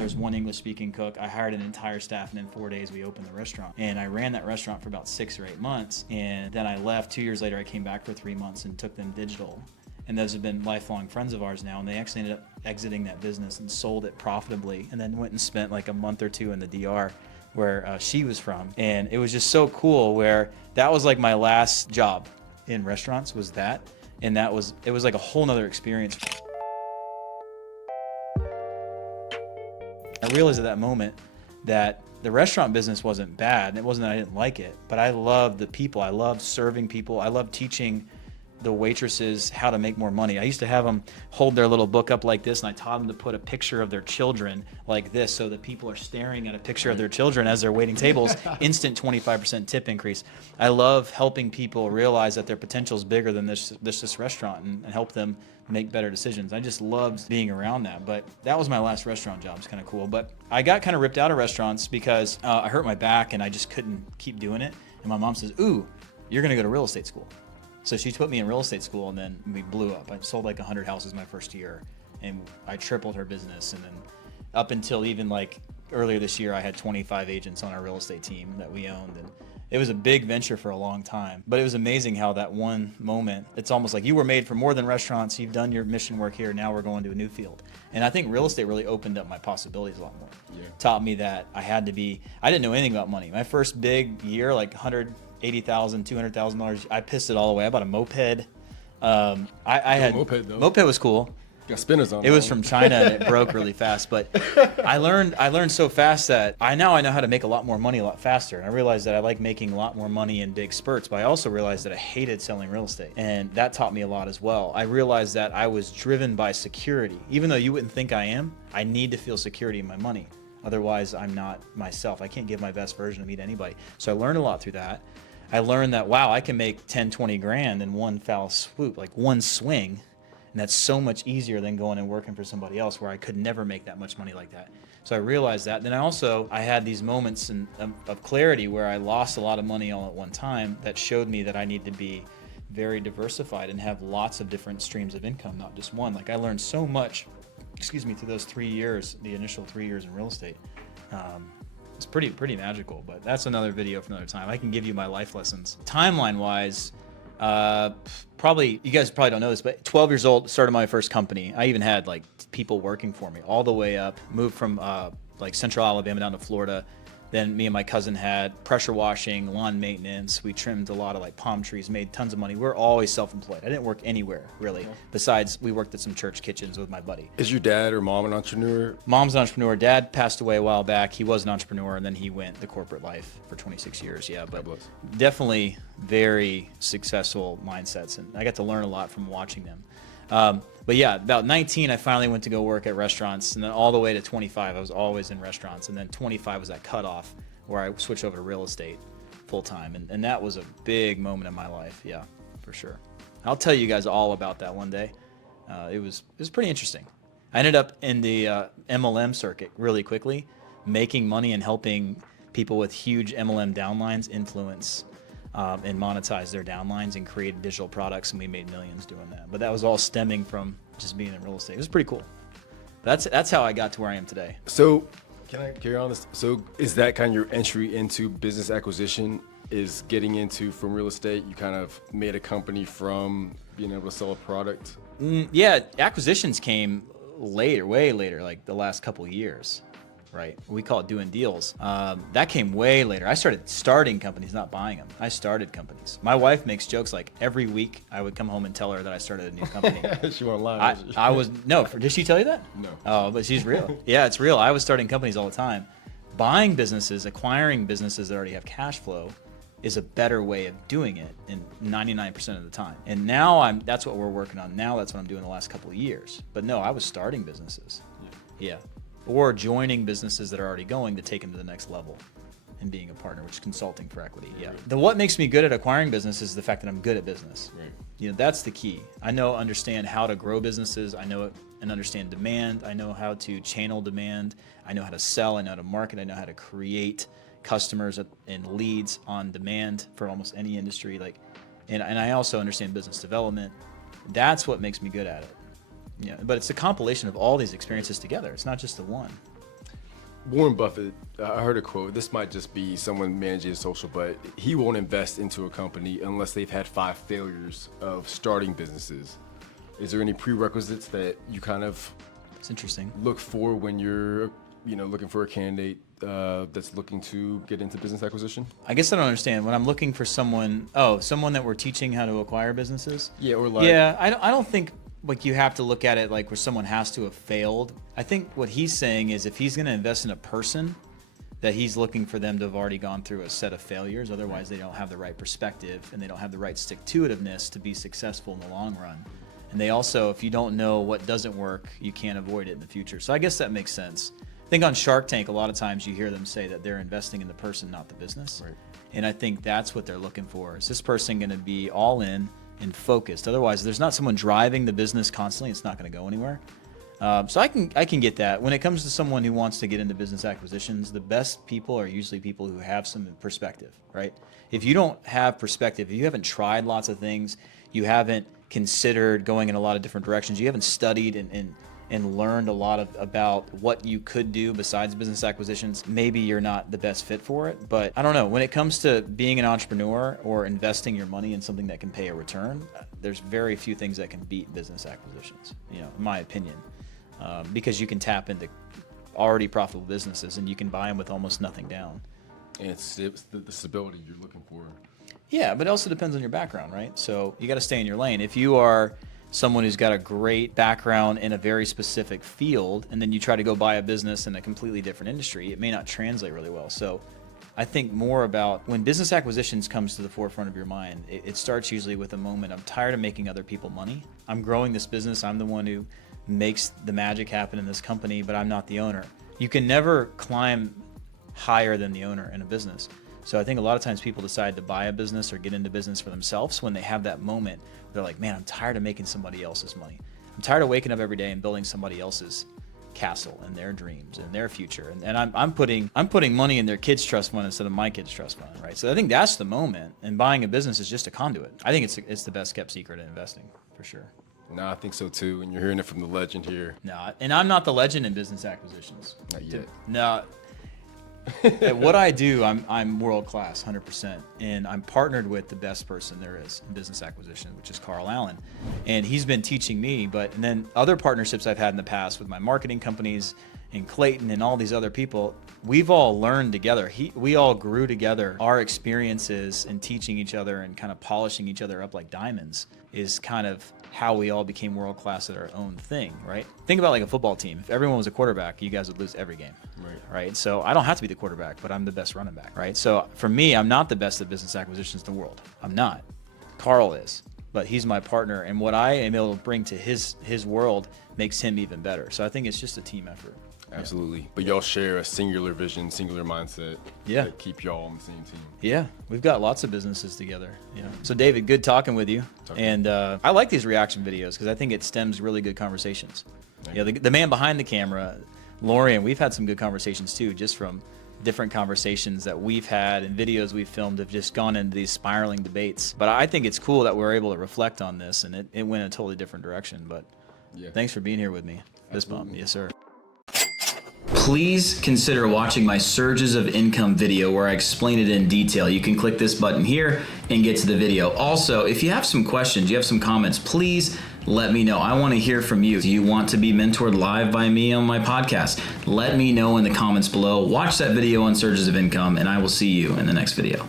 There's one English speaking cook. I hired an entire staff, and in 4 days we opened the restaurant. And I ran that restaurant for about 6 or 8 months. And then I left. 2 years later, I came back for 3 months and took them digital. And those have been lifelong friends of ours now. And they actually ended up exiting that business and sold it profitably, and then went and spent like a month or two in the DR where she was from. And it was just so cool where that was like my last job in restaurants was that. And it was like a whole nother experience. I realized at that moment that the restaurant business wasn't bad. It wasn't that I didn't like it, but I loved the people. I loved serving people. I loved teaching the waitresses how to make more money. I used to have them hold their little book up like this, and I taught them to put a picture of their children like this, so that people are staring at a picture of their children as they're waiting tables. Instant 25% tip increase. I love helping people realize that their potential is bigger than this restaurant, and help them make better decisions. I just loved being around that. But that was my last restaurant job. It's kind of cool. But I got kind of ripped out of restaurants because I hurt my back and I just couldn't keep doing it. And my mom says, "Ooh, you're gonna go to real estate school." So she put me in real estate school, and then we blew up. I sold like 100 houses my first year, and I tripled her business. And then up until even like earlier this year, I had 25 agents on our real estate team that we owned. And it was a big venture for a long time. But it was amazing how that one moment, it's almost like you were made for more than restaurants. You've done your mission work here. Now we're going to a new field. And I think real estate really opened up my possibilities a lot more. Yeah. Taught me that I didn't know anything about money. My first big year, like $180,000, $200,000, I pissed it all away. I bought a moped. I had moped though. Moped was cool. Got spinners on. It was from China and it broke really fast. But I learned so fast that I know how to make a lot more money a lot faster. And I realized that I like making a lot more money in big spurts. But I also realized that I hated selling real estate, and that taught me a lot as well. I realized that I was driven by security. Even though you wouldn't think I am, I need to feel security in my money. Otherwise, I'm not myself. I can't give my best version of me to anybody. So I learned a lot through that. I learned that, wow, I can make 10, 20 grand in one foul swoop, like one swing. And that's so much easier than going and working for somebody else, where I could never make that much money like that. So I realized that. Then I had these moments of clarity where I lost a lot of money all at one time that showed me that I need to be very diversified and have lots of different streams of income, not just one. Like I learned so much, through those 3 years, the initial 3 years in real estate. It's pretty magical, but that's another video for another time. I can give you my life lessons. Timeline-wise, you guys probably don't know this, but 12 years old, started my first company. I even had like people working for me all the way up, moved from like central Alabama down to Florida. Then me and my cousin had pressure washing, lawn maintenance. We trimmed a lot of like palm trees, made tons of money. We're always self-employed. I didn't work anywhere really. Besides, we worked at some church kitchens with my buddy. Is your dad or mom an entrepreneur? Mom's an entrepreneur. Dad passed away a while back. He was an entrepreneur, and then he went the corporate life for 26 years. Yeah, but definitely very successful mindsets, and I got to learn a lot from watching them. But yeah, about 19, I finally went to go work at restaurants, and then all the way to 25, I was always in restaurants, and then 25 was that cutoff where I switched over to real estate full time, and that was a big moment in my life. Yeah, for sure. I'll tell you guys all about that one day. It was pretty interesting. I ended up in the MLM circuit really quickly, making money and helping people with huge MLM downlines influence and monetize their downlines and create digital products, and we made millions doing that. But that was all stemming from just being in real estate. It was pretty cool. That's how I got to where I am today. So can I carry on this? So is that kind of your entry into business acquisition, is getting into from real estate? You kind of made a company from being able to sell a product? Yeah, acquisitions came later, way later, like the last couple of years. Right, we call it doing deals. That came way later. I started starting companies, not buying them. I started companies. My wife makes jokes like every week I would come home and tell her that I started a new company. She won't lie. Did she tell you that? No. Oh, but she's real. Yeah, it's real. I was starting companies all the time. Buying businesses, acquiring businesses that already have cash flow is a better way of doing it in 99% of the time. And now that's what we're working on. Now that's what I'm doing the last couple of years. But no, I was starting businesses. Yeah. Or joining businesses that are already going to take them to the next level and being a partner, which is consulting for equity. Yeah. What makes me good at acquiring business is the fact that I'm good at business. Right. That's the key. Understand how to grow businesses. I know and understand demand. I know how to channel demand. I know how to sell. I know how to market. I know how to create customers and leads on demand for almost any industry. And I also understand business development. That's what makes me good at it. Yeah, but it's a compilation of all these experiences together. It's not just the one. Warren Buffett, I heard a quote. This might just be someone managing social, but he won't invest into a company unless they've had 5 failures of starting businesses. Is there any prerequisites that you kind of It's interesting. look for when you're, looking for a candidate that's looking to get into business acquisition? I guess I don't understand. When I'm looking for someone that we're teaching how to acquire businesses? Yeah, or like... Yeah, I don't think like you have to look at it like where someone has to have failed. I think what he's saying is if he's going to invest in a person, that he's looking for them to have already gone through a set of failures. Otherwise, they don't have the right perspective and they don't have the right stick-to-itiveness to be successful in the long run. And they also, if you don't know what doesn't work, you can't avoid it in the future. So I guess that makes sense. I think on Shark Tank, a lot of times you hear them say that they're investing in the person, not the business. Right. And I think that's what they're looking for. Is this person going to be all in and focused? Otherwise, if there's not someone driving the business constantly, it's not going to go anywhere. So I can get that. When it comes to someone who wants to get into business acquisitions, the best people are usually people who have some perspective, right? If you don't have perspective, if you haven't tried lots of things, you haven't considered going in a lot of different directions, you haven't studied and learned a lot about what you could do besides business acquisitions, maybe you're not the best fit for it. But I don't know, when it comes to being an entrepreneur or investing your money in something that can pay a return, there's very few things that can beat business acquisitions, in my opinion. Because you can tap into already profitable businesses and you can buy them with almost nothing down. And it's the stability you're looking for. Yeah, but it also depends on your background, right? So you got to stay in your lane. If you are someone who's got a great background in a very specific field and then you try to go buy a business in a completely different industry, it may not translate really well. So I think more about when business acquisitions comes to the forefront of your mind, it starts usually with a moment, I'm tired of making other people money. I'm growing this business. I'm the one who makes the magic happen in this company, but I'm not the owner. You can never climb higher than the owner in a business. So I think a lot of times people decide to buy a business or get into business for themselves when they have that moment. They're like, man, I'm tired of making somebody else's money. I'm tired of waking up every day and building somebody else's castle and their dreams and their future. And I'm putting money in their kids' trust fund instead of my kids' trust fund, right? So I think that's the moment. And buying a business is just a conduit. I think it's the best kept secret in investing, for sure. No, I think so too. And you're hearing it from the legend here. No, and I'm not the legend in business acquisitions. Not yet. No. At what I do, I'm world class, 100%, and I'm partnered with the best person there is in business acquisition, which is Carl Allen, and he's been teaching me. And then other partnerships I've had in the past with my marketing companies and Clayton and all these other people, we've all learned together. We all grew together. Our experiences in teaching each other and kind of polishing each other up like diamonds is kind of how we all became world class at our own thing, right? Think about like a football team. If everyone was a quarterback, you guys would lose every game, right? So I don't have to be the quarterback, but I'm the best running back, right? So for me, I'm not the best at business acquisitions in the world. I'm not. Carl is, but he's my partner, and what I am able to bring to his world makes him even better. So I think it's just a team effort. Absolutely. But y'all share a singular vision, singular mindset. Yeah. That keep y'all on the same team. Yeah. We've got lots of businesses together. So David, good talking with you. And I like these reaction videos because I think it stems really good conversations. The man behind the camera, Lorian, we've had some good conversations too, just from different conversations that we've had and videos we've filmed have just gone into these spiraling debates. But I think it's cool that we're able to reflect on this, and it went in a totally different direction. But thanks for being here with me. Fist bump. Yes, sir. Please consider watching my Surges of Income video where I explain it in detail. You can click this button here and get to the video. Also, if you have some questions, you have some comments, please let me know. I want to hear from you. Do you want to be mentored live by me on my podcast? Let me know in the comments below. Watch that video on Surges of Income, and I will see you in the next video.